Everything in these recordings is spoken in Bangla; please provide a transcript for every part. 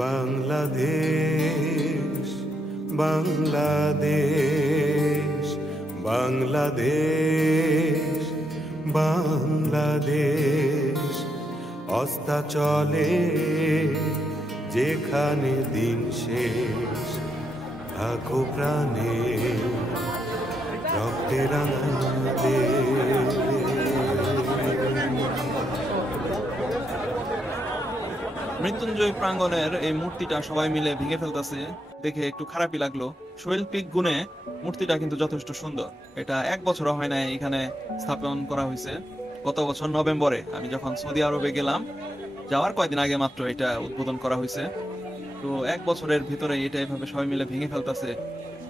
বাংলাদেশ বাংলাদেশ বাংলাদেশ বাংলাদেশ অস্তাচলে যেখানে দিন শেষ থাকো প্রাণে রক্তে রাঙা দেশ। মৃত্যুঞ্জয় প্রাঙ্গণের এই মূর্তিটা সবাই মিলে ভেঙে ফেলতেছে দেখে একটু খারাপই লাগলো। শৈল্পিক গুণে মূর্তিটা কিন্তু যথেষ্ট সুন্দর। এটা 1 বছরও হয় নাই এখানে স্থাপন করা হয়েছে। গত বছর নভেম্বরে আমি যখন সৌদি আরবে গেলাম, যাওয়ার কয়েকদিন আগে মাত্র এটা উদ্বোধন করা হয়েছে। তো 1 বছরের ভিতরে এটা এভাবে সবাই মিলে ভেঙে ফেলতেছে।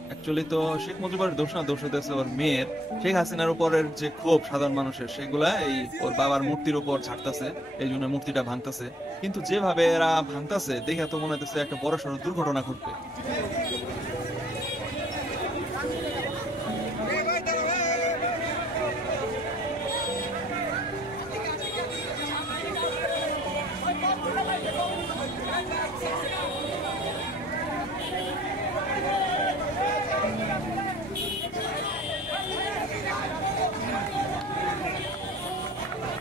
অ্যাকচুয়ালি তো শেখ মুজিবের দোষ না, দোষ হইতেছে ওর মেয়ের, শেখ হাসিনার উপরের যে ক্ষোভ সাধারণ মানুষের, সেগুলা এই ওর বাবার মূর্তির উপর ছাড়তেছে, এই জন্য মূর্তিটা ভাঙতেছে। কিন্তু যেভাবে এরা ভাঙতেছে দেখে তো মনে হইতেছে একটা বড়সড় দুর্ঘটনা ঘটবে।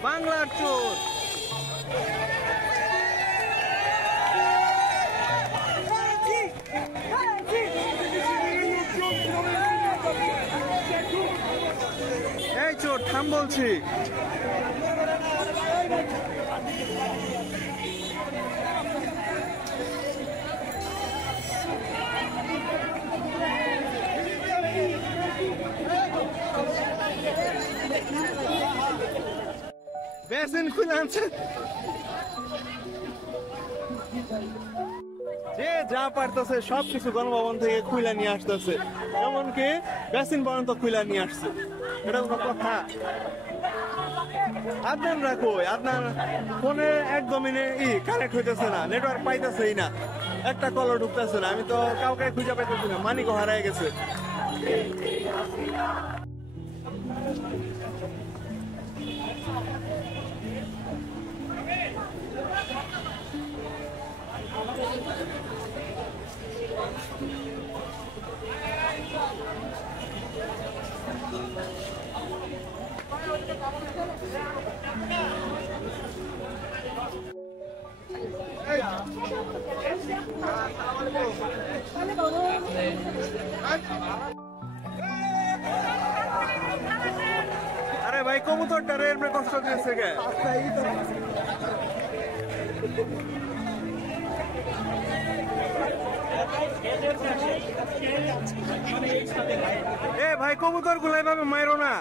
বাংলার চোর এই চোর থাম বলছি। বেসিন খুলে আনছে, যে যা পারতেছে সবকিছু গণভবন থেকে খুলে নিয়ে আসতেছে, এমনকি বেসিন পর্যন্ত খুলে নিয়ে আসছে। এটা কোনো কথা? আদনান রাখো, আপনার ফোনে একদমই কানেক্ট হইতেছে না, নেটওয়ার্ক পাইতেছেই না, একটা কলও ঢুকতেছে না। আমি তো কাউকে খুঁজে পাইতেছি না, মানিকও হারায় গেছে। আরে ভাই, কবুতরটারে এর কষ্ট দিয়েছে কে? এ ভাই, কবুতর গুলো এভাবে মাইরো না।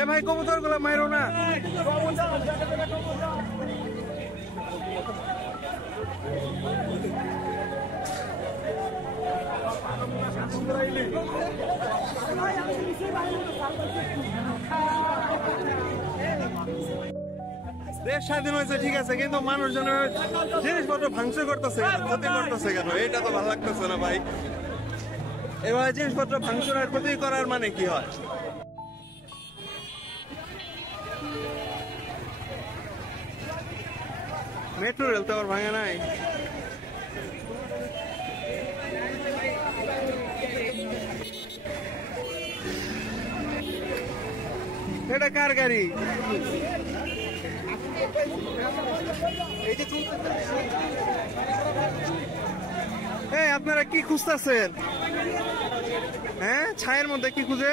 এ ভাই, কবুতর গুলো মাইরো না। দেশ স্বাধীন হয়েছে ঠিক আছে, কিন্তু মানুষজনের জিনিসপত্র ভাঙচুর করতেছে, ক্ষতি করতেছে কেন? এটা তো ভালো লাগতেছে না ভাই। এবার জিনিসপত্র ভাঙচুর আর ক্ষতি করার মানে কি হয়? মেট্রো রেল তো আবার ভাঙে নাই। এটা কার গাড়ি? এই আপনারা কি খুঁজতেছেন? হ্যাঁ, ছায়ের মধ্যে কি খুঁজে?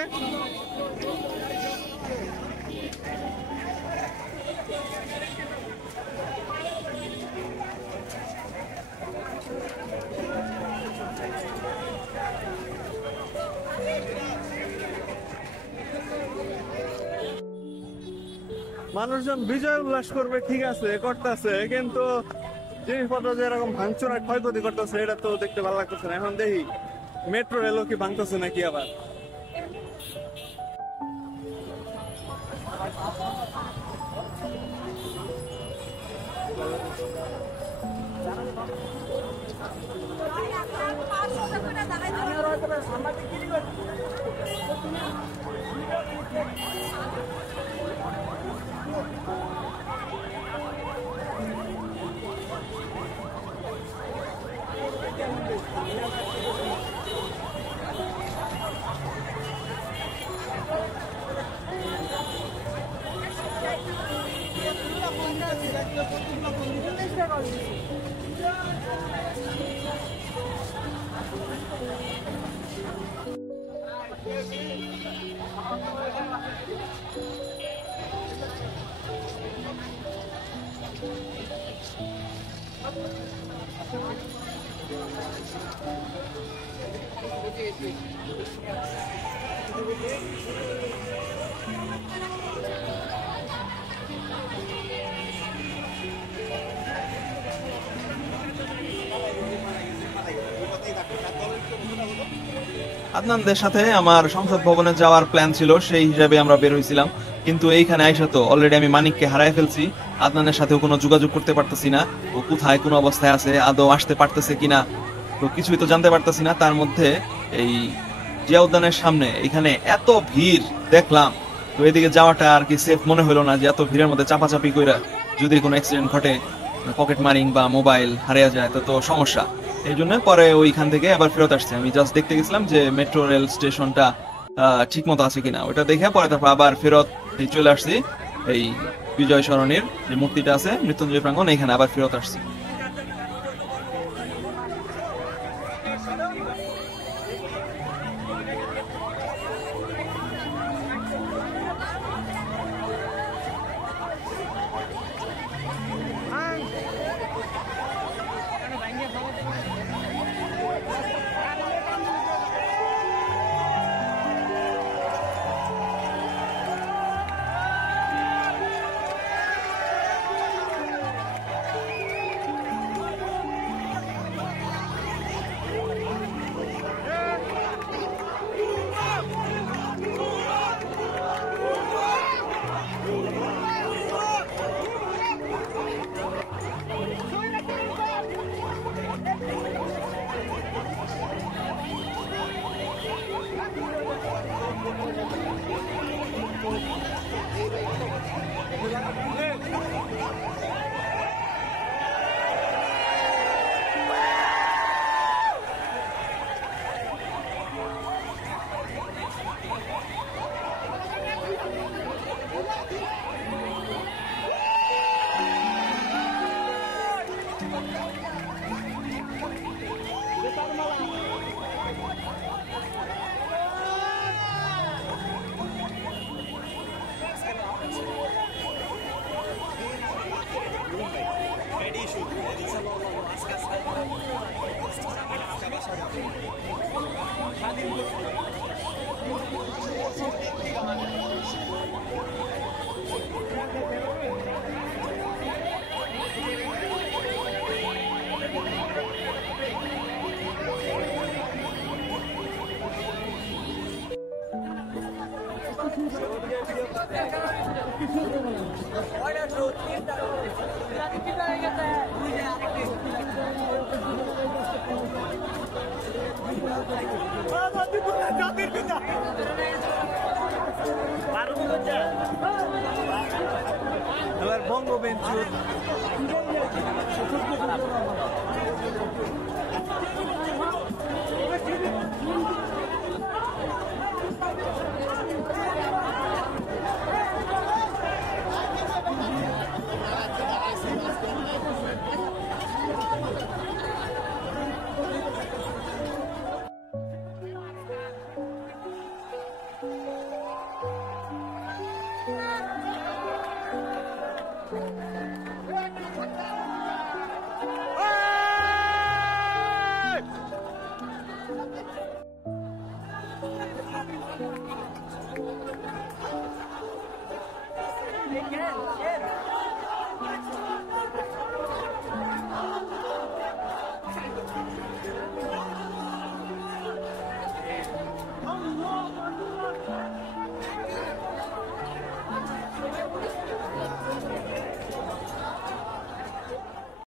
মানুষজন বিজয় উল্লাস করবে ঠিক আছে, করতেছে, কিন্তু জিনিসপত্র যে এরকম ভাঙচুর আর ক্ষয়ক্ষতি করতেছে এটা তো দেখতে ভালো লাগতেছে না। এখন দেখি মেট্রো রেলও কি ভাঙতেছে নাকি আবার। আদনানদের সাথে আমার সংসদ ভবনে যাওয়ার প্ল্যান ছিল, সেই হিসাবে আমরা বের হয়েছিলাম। কিন্তু এইখানে আইসা তো অলরেডি আমি মানিককে হারাই ফেলছি। আদনানের সাথেও কোনো যোগাযোগ করতে পারতেছি না, ও কোথায় কোন অবস্থায় আছে, আদৌ আসতে পারতেছে কিনা তো কিছুই তো জানতে পারতেছি না। তার মধ্যে এই জিয়া উদ্যানের সামনে এখানে এত ভিড় দেখলাম, তো এদিকে যাওয়াটা আর কি সেফ মনে হলো না, যে এত ভিড়ের মধ্যে চাপাচাপি কইরা যদি কোনো অ্যাক্সিডেন্ট ঘটে, পকেট মারিং বা মোবাইল হারিয়ে যায় তো সমস্যা। এই জন্য পরে ওইখান থেকে আবার ফেরত আসছে। আমি জাস্ট দেখতে গেছিলাম যে মেট্রো রেল স্টেশনটা ঠিক মতো আছে কিনা, ওটা দেখে পরে তারপর আবার ফেরত চলে আসছি। এই বিজয় সরণির যে মূর্তিটা আছে মৃত্যুঞ্জয় প্রাঙ্গণ, এখানে আবার ফেরত আসছি। এবার বঙ্গবন্ধু